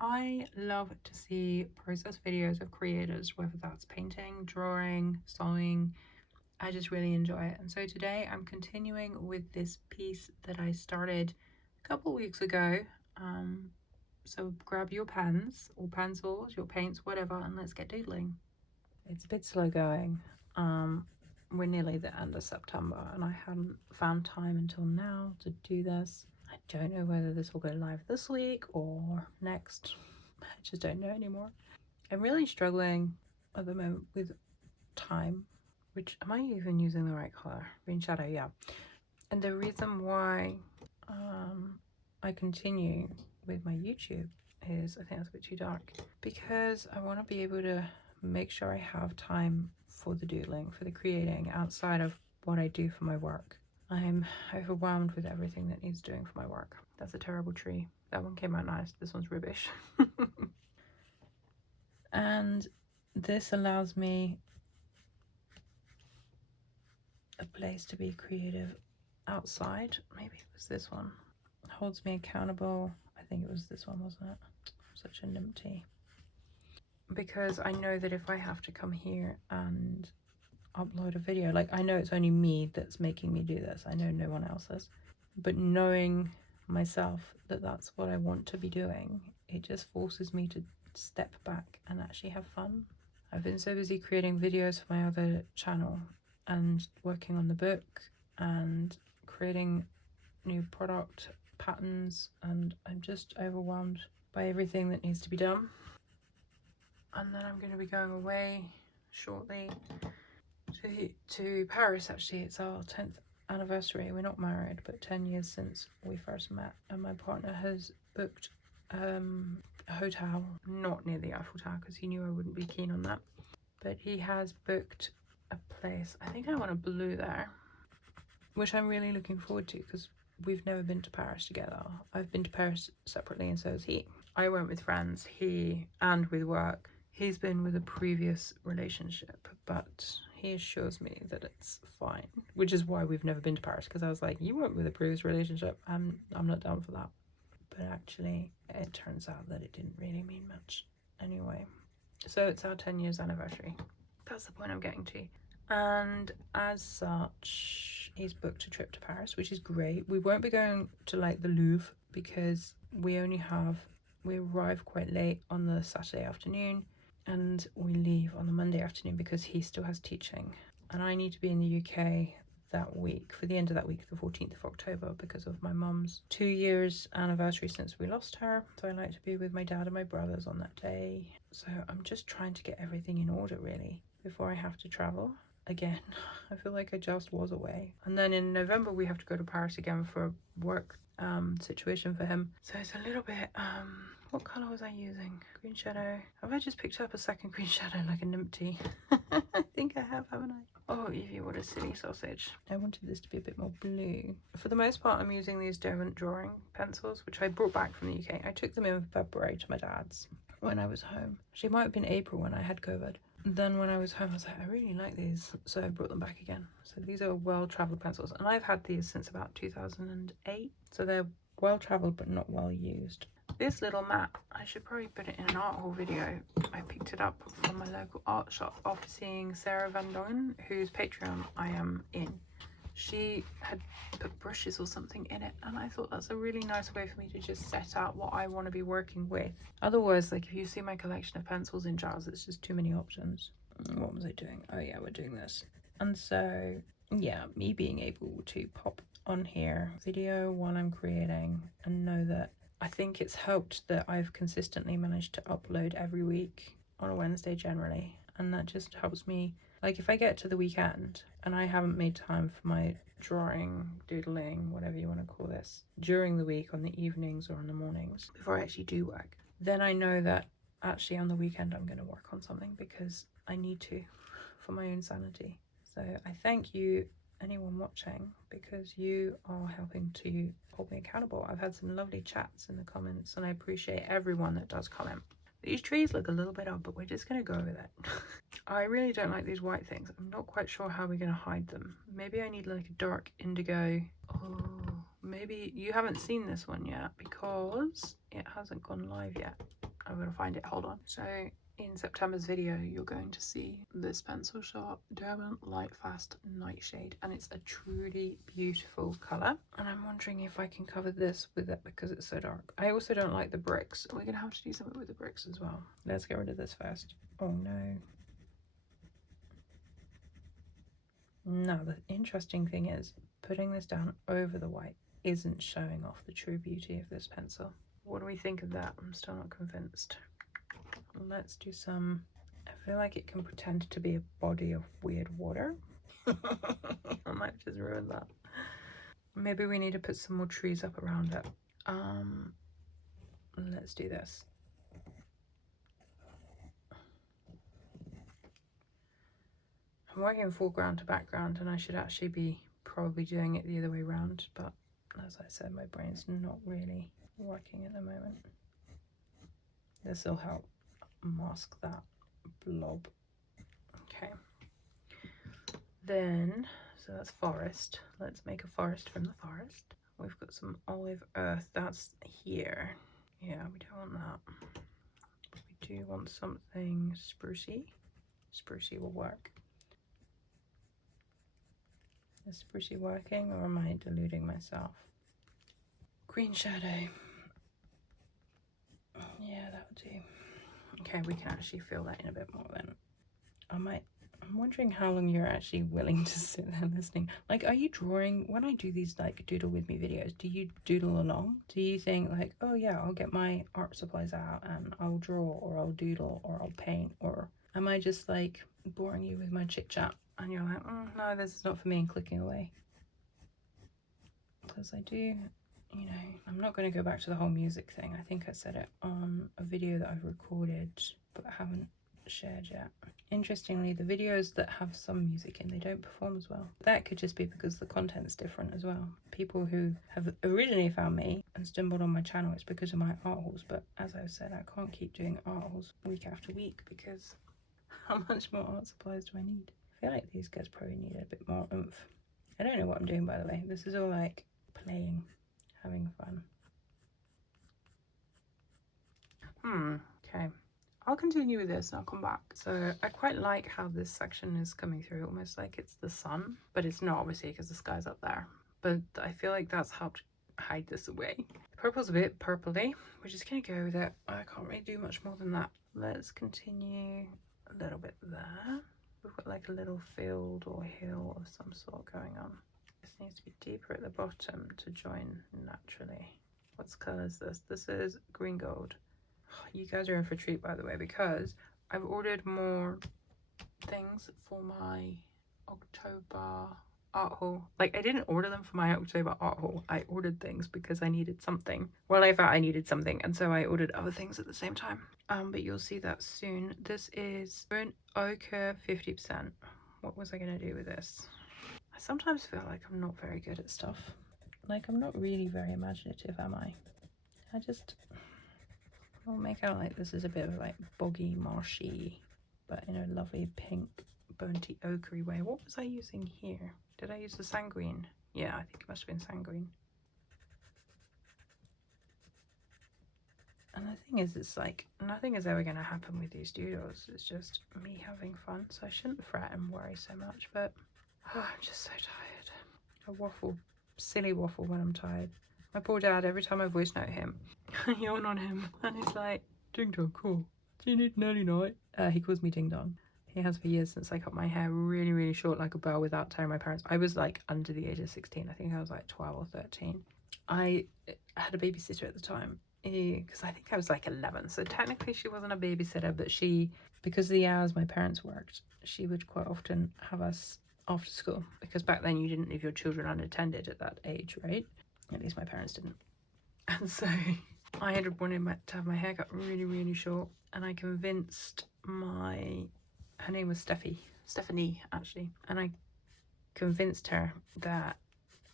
I love to see process videos of creators, whether that's painting, drawing, sewing. I just really enjoy it. And so today I'm continuing with this piece that I started a couple weeks ago. So grab your pens or pencils, your paints, whatever, and let's get doodling. It's a bit slow going. We're nearly the end of September and I hadn't found time until now to do this. I don't know whether this will go live this week or next. I just don't know anymore. I'm really struggling at the moment with time, which, am I even using the right color? Green shadow, yeah. And the reason why I continue with my YouTube is, I think that's a bit too dark, because I want to be able to make sure I have time for the doodling, for the creating outside of what I do for my work. I'm overwhelmed with everything that needs doing for my work. That's a terrible tree. That one came out nice. This one's rubbish. And this allows me a place to be creative outside. Maybe it was this one. It holds me accountable. I think it was this one, wasn't it? Such a numpty. Because I know that if I have to come here and upload a video, like, I know it's only me that's making me do this, I know no one else is, but knowing myself that that's what I want to be doing, it just forces me to step back and actually have fun. I've been so busy creating videos for my other channel and working on the book and creating new product patterns, and I'm just overwhelmed by everything that needs to be done. And then I'm going to be going away shortly to Paris. Actually, it's our 10th anniversary. We're not married, but 10 years since we first met, and my partner has booked a hotel not near the Eiffel Tower because he knew I wouldn't be keen on that, but he has booked a place. I think I want a blue there, which I'm really looking forward to because we've never been to Paris together. I've been to Paris separately and so has he. I went with friends, and with work. He's been with a previous relationship, but he assures me that it's fine, which is why we've never been to Paris, because I was like, you went with a previous relationship, I'm not down for that. But actually, it turns out that it didn't really mean much anyway. So it's our 10 years anniversary. That's the point I'm getting to. And as such, he's booked a trip to Paris, which is great. We won't be going to like the Louvre because we arrive quite late on the Saturday afternoon and we leave on the Monday afternoon because he still has teaching. And I need to be in the UK that week, for the end of that week, the 14th of October, because of my mum's 2 years anniversary since we lost her. So I like to be with my dad and my brothers on that day. So I'm just trying to get everything in order really before I have to travel again. I feel like I just was away. And then in November we have to go to Paris again for a work situation for him. So it's a little bit, what colour was I using? Green shadow. Have I just picked up a second green shadow like a numpty? I think I have, haven't I? Oh, Evie, what a silly sausage. I wanted this to be a bit more blue. For the most part, I'm using these Derwent drawing pencils, which I brought back from the UK. I took them in February to my dad's when I was home. Actually, it might have been April when I had COVID. Then when I was home, I was like, I really like these, so I brought them back again. So these are well-travelled pencils, and I've had these since about 2008. So they're well-travelled but not well-used. This little mat, I should probably put it in an art haul video. I picked it up from my local art shop after seeing Sarah Van Dongen, whose Patreon I am in. She had put brushes or something in it, and I thought that's a really nice way for me to just set out what I want to be working with. Otherwise, like, if you see my collection of pencils in jars, it's just too many options. What was I doing? Oh yeah, we're doing this. And so yeah, me being able to pop on here video while I'm creating and know that I think it's helped that I've consistently managed to upload every week on a Wednesday generally, and that just helps me. Like, if I get to the weekend and I haven't made time for my drawing, doodling, whatever you want to call this, during the week on the evenings or on the mornings before I actually do work, then I know that actually on the weekend I'm going to work on something because I need to for my own sanity. So I thank you, anyone watching, because you are helping to hold me accountable. I've had some lovely chats in the comments and I appreciate everyone that does comment. These trees look a little bit odd, but we're just going to go with it. I really don't like these white things. I'm not quite sure how we're going to hide them. Maybe I need like a dark indigo. Oh, maybe you haven't seen this one yet because it hasn't gone live yet. I'm gonna find it, hold on. So in September's video, you're going to see this pencil shop, Durban Light Fast Nightshade, and it's a truly beautiful color. And I'm wondering if I can cover this with it because it's so dark. I also don't like the bricks. We're gonna have to do something with the bricks as well. Let's get rid of this first. Oh no. Now the interesting thing is putting this down over the white isn't showing off the true beauty of this pencil. What do we think of that? I'm still not convinced. Let's do some, I feel like it can pretend to be a body of weird water. I might just ruin that. Maybe we need to put some more trees up around it. Let's do this. I'm working foreground to background and I should actually be probably doing it the other way around, but as I said, my brain's not really working at the moment. This will help mask that blob. Okay, then so that's forest. Let's make a forest from the forest. We've got some olive earth, that's here. Yeah, we don't want that. We do want something sprucey. Sprucey will work. Is sprucey working or am I deluding myself? Green shadow. Yeah, that would do. Okay, we can actually fill that in a bit more then. I'm wondering how long you're actually willing to sit there listening. Like, are you drawing, when I do these like doodle with me videos, do you doodle along? Do you think like, oh yeah, I'll get my art supplies out and I'll draw or I'll doodle or I'll paint? Or am I just like boring you with my chit chat and you're like, oh, no, this is not for me, and clicking away? Because I do, you know, I'm not going to go back to the whole music thing. I think I said it on a video that I've recorded but haven't shared yet. Interestingly, the videos that have some music in, they don't perform as well. That could just be because the content's different as well. People who have originally found me and stumbled on my channel, it's because of my art hauls, but as I've said, I can't keep doing art hauls week after week because how much more art supplies do I need? I feel like these guys probably need a bit more oomph. I don't know what I'm doing, by the way. This is all like playing, having fun. Okay. I'll continue with this and I'll come back. So I quite like how this section is coming through, almost like it's the sun, but it's not obviously because the sky's up there. But I feel like that's helped hide this away. The purple's a bit purpley. We're just gonna go with it. I can't really do much more than that. Let's continue a little bit there. We've got like a little field or hill of some sort going on. This needs to be deeper at the bottom to join naturally. What colour is this? This is green gold. You guys are in for a treat, by the way, because I've ordered more things for my October art haul. Like, I didn't order them for my October art haul. I ordered things because I needed something. Well, I thought I needed something, and so I ordered other things at the same time. But you'll see that soon. This is an ochre 50%. What was I going to do with this? I sometimes feel like I'm not very good at stuff. Like, I'm not really very imaginative, am I? I'll make out like this is a bit of like boggy, marshy, but in a lovely pink, burnty, ochre way. What was I using here? Did I use the sanguine? Yeah, I think it must have been sanguine. And the thing is, it's like nothing is ever going to happen with these doodles. It's just me having fun, so I shouldn't fret and worry so much. But I'm just so tired. I waffle, silly waffle when I'm tired. My poor dad, every time I voice note him, I yawn on him and he's like, ding dong, cool. Do you need an early night? He calls me ding dong. He has for years since I cut my hair really, really short like a bow without telling my parents. I was like under the age of 16. I think I was like 12 or 13. I had a babysitter at the time because I think I was like 11. So technically she wasn't a babysitter, but she, because of the hours my parents worked, she would quite often have us after school, because back then you didn't leave your children unattended at that age, right? At least my parents didn't. And so I had wanted to have my hair cut really, really short, and I convinced her name was Stephanie actually, and I convinced her that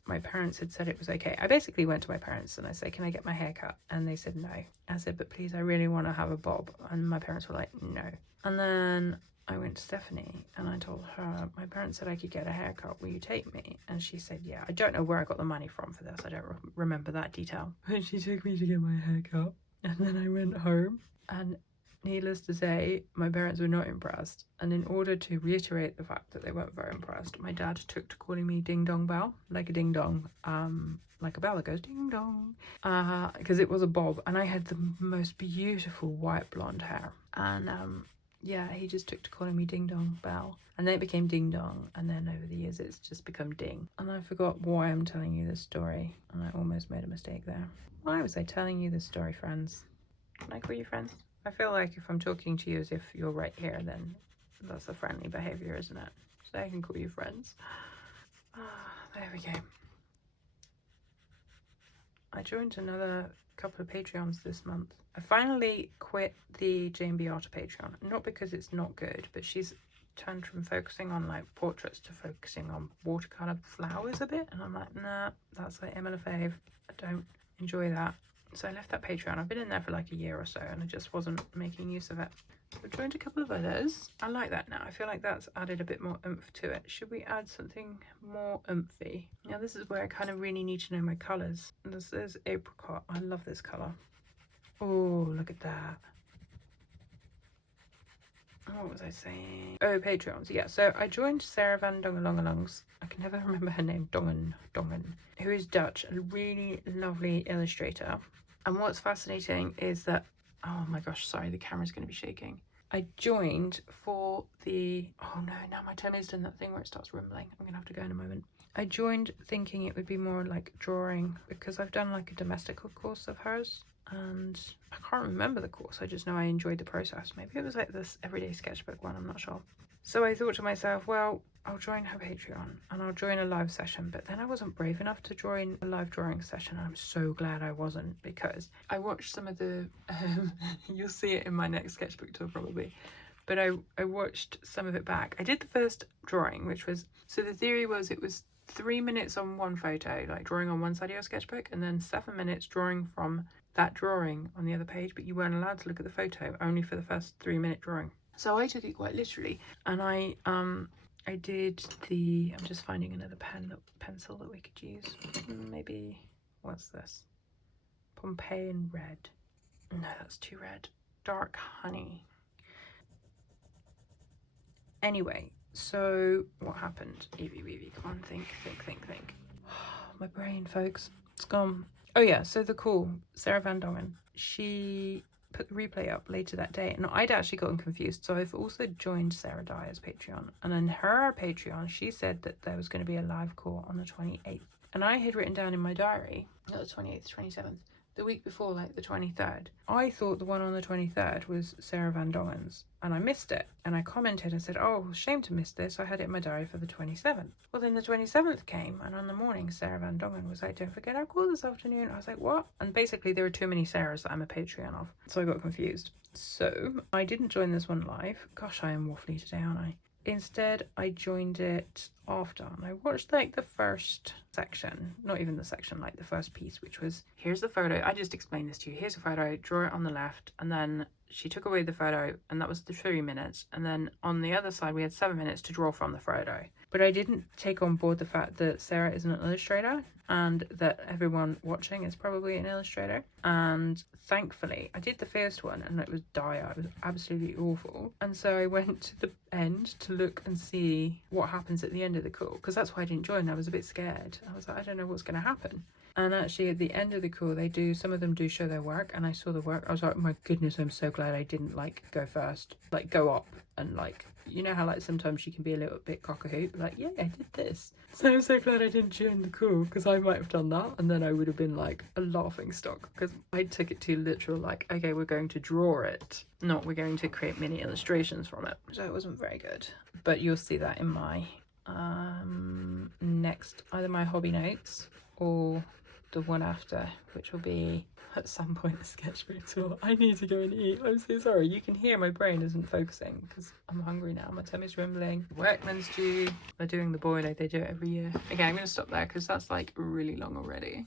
my parents had said it was okay. I basically went to my parents and I said, can I get my hair cut? And they said no. I said, but please, I really want to have a bob. And my parents were like, no. And then I went to Stephanie and I told her, my parents said I could get a haircut, will you take me? And she said, yeah. I don't know where I got the money from for this, I don't remember that detail, but she took me to get my haircut. And then I went home And needless to say, my parents were not impressed. And in order to reiterate the fact that they weren't very impressed, my dad took to calling me Ding Dong Bell, like a ding dong, like a bell that goes ding dong, because it was a bob, and I had the most beautiful white blonde hair. And yeah, he just took to calling me Ding Dong Bell, and then it became Ding Dong, and then over the years it's just become Ding. And I forgot why I'm telling you this story, and I almost made a mistake there. Why was I telling you this story, friends? Can I call you friends? I feel like if I'm talking to you as if you're right here, then that's a friendly behaviour, isn't it? So I can call you friends. There we go. I joined another couple of Patreons this month. I finally quit the JB Arty Patreon, not because it's not good, but she's turned from focusing on like portraits to focusing on watercolour flowers a bit, and I'm like, nah, that's like Emma Lefebvre. I don't enjoy that. So I left that Patreon. I've been in there for like a year or so, and I just wasn't making use of it. I've joined a couple of others. I like that now. I feel like that's added a bit more oomph to it. Should we add something more oomphy? Now this is where I kind of really need to know my colours. This is apricot. I love this colour. Oh, look at that. What was I saying? Oh, Patreons. Yeah, so I joined Sarah van Dongelongelongs. I can never remember her name. Dongen, who is Dutch, a really lovely illustrator. And what's fascinating is that, oh my gosh, sorry, the camera's going to be shaking. I joined for the, oh no, now my tummy's done that thing where it starts rumbling. I'm going to have to go in a moment. I joined thinking it would be more like drawing, because I've done like a domestic course of hers. And I can't remember the course, I just know I enjoyed the process. Maybe it was like this everyday sketchbook one, I'm not sure. So I thought to myself, well, I'll join her Patreon and I'll join a live session. But then I wasn't brave enough to join a live drawing session, and I'm so glad I wasn't, because I watched some of the you'll see it in my next sketchbook tour probably, but I watched some of it back. I did the first drawing, which was, so the theory was it was 3 minutes on one photo, like drawing on one side of your sketchbook, and then 7 minutes drawing from that drawing on the other page, but you weren't allowed to look at the photo, only for the first 3 minute drawing. So I took it quite literally, and I did the, I'm just finding another pencil that we could use. Maybe, what's this? Pompeian red. No, that's too red. Dark honey. Anyway, so what happened? Evie, come on, think. My brain, folks, it's gone. Oh yeah, so the call, Sarah Van Dongen, she put the replay up later that day, and I'd actually gotten confused, so I've also joined Sarah Dyer's Patreon, and on her Patreon she said that there was going to be a live call on the 28th, and I had written down in my diary, not the 28th, 27th, the week before, like the 23rd. I thought the one on the 23rd was Sarah Van Dongen's, and I missed it, and I commented and said, oh, shame to miss this, I had it in my diary for the 27th. Well, then the 27th came, and on the morning Sarah Van Dongen was like, don't forget our call this afternoon. I was like, what? And basically there were too many Sarahs that I'm a Patreon of, so I got confused. So I didn't join this one live. Gosh, I am waffly today, aren't I? Instead, I joined it after, and I watched like the first section, not even the section, like the first piece, which was, here's the photo. I just explained this to you. Here's a photo, draw it on the left, and then she took away the photo, and that was the 3 minutes. And then on the other side, we had 7 minutes to draw from the photo. But I didn't take on board the fact that Sarah is an illustrator, and that everyone watching is probably an illustrator. And thankfully I did the first one, and it was dire, it was absolutely awful, and so I went to the end to look and see what happens at the end of the call, because that's why I didn't join. I was a bit scared. I was like, I don't know what's going to happen. And actually at the end of the call, they do, some of them do show their work, and I saw the work. I was like, my goodness, I'm so glad I didn't like go first, like go up and like, you know how like sometimes you can be a little bit cock-a-hoot, like, yeah, I did this. So I'm so glad I didn't join the call, because I might have done that, and then I would have been like a laughing stock, because I took it too literal, like, okay, we're going to draw it, not we're going to create mini illustrations from it. So it wasn't very good, but you'll see that in my next, either my hobby notes or the one after, which will be at some point a sketchbook tour. I need to go and eat. I'm so sorry. You can hear my brain isn't focusing because I'm hungry now. My tummy's rumbling. Workman's due. They're doing the boiler. They do it every year. Okay, I'm going to stop there because that's like really long already.